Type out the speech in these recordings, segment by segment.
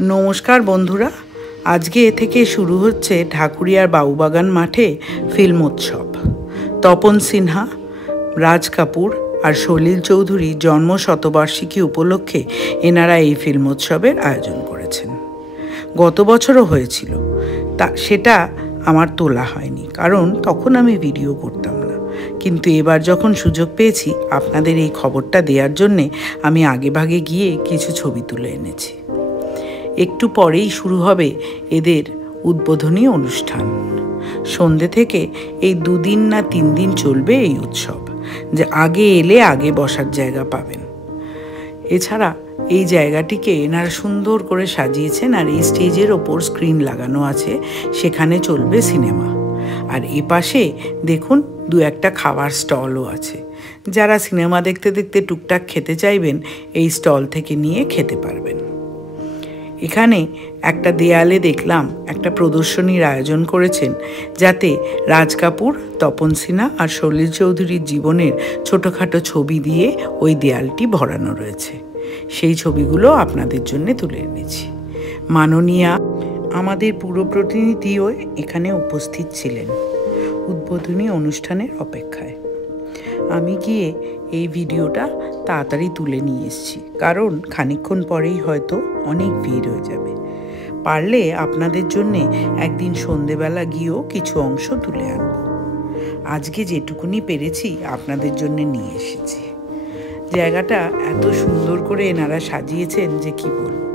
নমস্কার বন্ধুরা, আজকে থেকে শুরু হচ্ছে ঢাকুরিয়ার বাবুবাগান মাঠে ফিল্ম উৎসব। তপন সিনহা, রাজ কাপুর আর সলিল চৌধুরীর জন্ম শতবার্ষিকী উপলক্ষে এনারা এই ফিল্ম উৎসবের আয়োজন করেছেন। গত বছরও হয়েছিল, সেটা আমার তোলা হয়নি, কারণ তখন আমি ভিডিও করতাম না। কিন্তু এবার যখন সুযোগ পেয়েছি আপনাদের এই খবরটা দেওয়ার জন্যে আমি আগেভাগে গিয়ে কিছু ছবি তুলে এনেছি। একটু পরেই শুরু হবে এদের উদ্বোধনী অনুষ্ঠান। সন্ধ্যে থেকে এই 2 দিন না 3 দিন চলবে এই উৎসব, যে আগে এলে আগে বসার জায়গা পাবেন। এছাড়া এই জায়গাটিকে এনারা সুন্দর করে সাজিয়েছেন, আর এই স্টেজের ওপর স্ক্রিন লাগানো আছে, সেখানে চলবে সিনেমা। আর এপাশে দেখুন 2-1টা খাবার স্টলও আছে। যারা সিনেমা দেখতে দেখতে টুকটাক খেতে চাইবেন এই স্টল থেকে নিয়ে খেতে পারবেন। এখানে একটা দেয়ালে দেখলাম একটা প্রদর্শনীর আয়োজন করেছেন, যাতে রাজ কাপুর, তপন সিনহা আর সলিল চৌধুরীর জীবনের ছোটোখাটো ছবি দিয়ে ওই দেয়ালটি ভরানো রয়েছে। সেই ছবিগুলো আপনাদের জন্য তুলে এনেছি। মাননীয়া আমাদের পুরো প্রতিনিধিও এখানে উপস্থিত ছিলেন উদ্বোধনী অনুষ্ঠানের অপেক্ষায়। আমি গিয়ে এই ভিডিওটা তাড়াতাড়ি তুলে নিয়ে এসেছি, কারণ খানিকক্ষণ পরেই হয়তো অনেক ভিড় হয়ে যাবে। পারলে আপনাদের জন্যে একদিন সন্ধেবেলা গিয়েও কিছু অংশ তুলে আনব। আজকে যেটুকুনি পেরেছি আপনাদের জন্য নিয়ে এসেছি। জায়গাটা এত সুন্দর করে এনারা সাজিয়েছেন যে কি বলবো,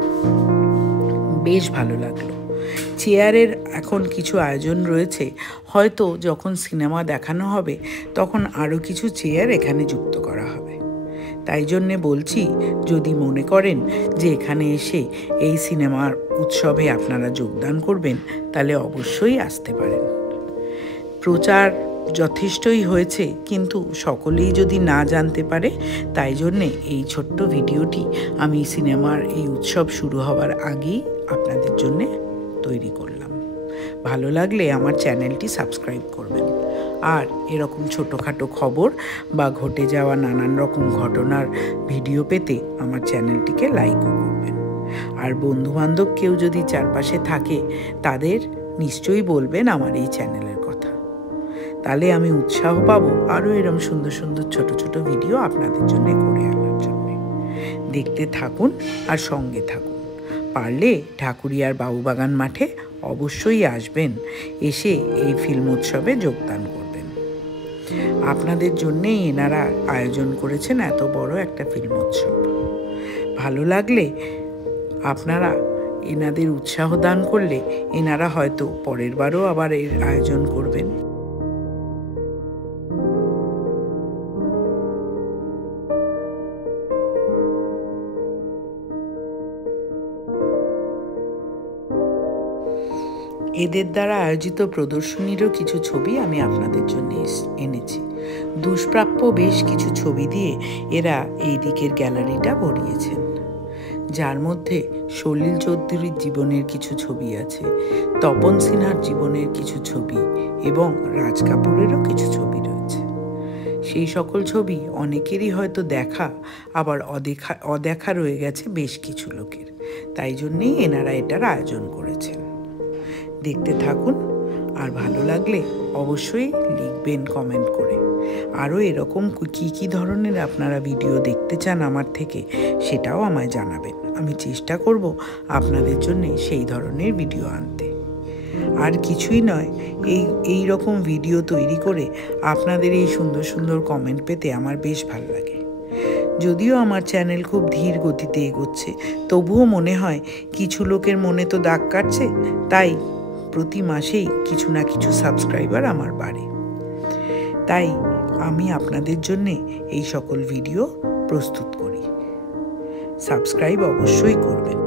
বেশ ভালো লাগলো। চেয়ারের এখন কিছু আয়োজন রয়েছে, হয়তো যখন সিনেমা দেখানো হবে তখন আরও কিছু চেয়ার এখানে যুক্ত করা হবে। তাই জন্যে বলছি, যদি মনে করেন যে এখানে এসে এই সিনেমার উৎসবে আপনারা যোগদান করবেন, তাহলে অবশ্যই আসতে পারেন। প্রচার যথেষ্টই হয়েছে, কিন্তু সকলেই যদি না জানতে পারে, তাই জন্যে এই ছোট্ট ভিডিওটি আমি সিনেমার এই উৎসব শুরু হওয়ার আগেই আপনাদের জন্যে তৈরি করলাম। ভালো লাগলে আমার চ্যানেলটি সাবস্ক্রাইব করবেন, আর এরকম ছোটোখাটো খবর বা ঘটে যাওয়া নানান রকম ঘটনার ভিডিও পেতে আমার চ্যানেলটিকে লাইকও করবেন। আর বন্ধুবান্ধব কেউ যদি চারপাশে থাকে, তাদের নিশ্চয়ই বলবেন আমার এই চ্যানেলের কথা। তাহলে আমি উৎসাহ পাবো আরও এরকম সুন্দর সুন্দর ছোট ছোট ভিডিও আপনাদের জন্য করে আনার জন্যে। দেখতে থাকুন আর সঙ্গে থাকুন। পারলে ঢাকুরিয়ার বাবুবাগান মাঠে অবশ্যই আসবেন, এসে এই ফিল্ম উৎসবে যোগদান করবেন। আপনাদের জন্যেই এনারা আয়োজন করেছেন এত বড় একটা ফিল্ম উৎসব। ভালো লাগলে আপনারা এনাদের উৎসাহ দান করলে এনারা হয়তো পরের বারও আবার এর আয়োজন করবেন। এদের দ্বারা আয়োজিত প্রদর্শনীরও কিছু ছবি আমি আপনাদের জন্য এনেছি। দুষ্প্রাপ্য বেশ কিছু ছবি দিয়ে এরা এই দিকের গ্যালারিটা ভরিয়েছেন, যার মধ্যে সলিল চৌধুরীর জীবনের কিছু ছবি আছে, তপন সিনহার জীবনের কিছু ছবি এবং রাজ কাপুরেরও কিছু ছবি রয়েছে। সেই সকল ছবি অনেকেরই হয়তো দেখা, আবার অদেখা রয়ে গেছে বেশ কিছু লোকের। তাই জন্যেই এনারা এটার আয়োজন করেছেন। দেখতে থাকুন, আর ভালো লাগলে অবশ্যই লিখবেন কমেন্ট করে। আরও এরকম কি ধরনের আপনারা ভিডিও দেখতে চান আমার থেকে, সেটাও আমায় জানাবেন। আমি চেষ্টা করব আপনাদের জন্য সেই ধরনের ভিডিও আনতে। আর কিছুই নয়, এই রকম ভিডিও তৈরি করে আপনাদের এই সুন্দর সুন্দর কমেন্ট পেতে আমার বেশ ভালো লাগে। যদিও আমার চ্যানেল খুব ধীর গতিতে এগোচ্ছে, তবুও মনে হয় কিছু লোকের মনে তো দাগ কাটছে, তাই প্রতি মাসেই কিছু না কিছু সাবস্ক্রাইবার আমার বাড়ে। তাই আমি আপনাদের জন্যে এই সকল ভিডিও প্রস্তুত করি। সাবস্ক্রাইব অবশ্যই করবেন।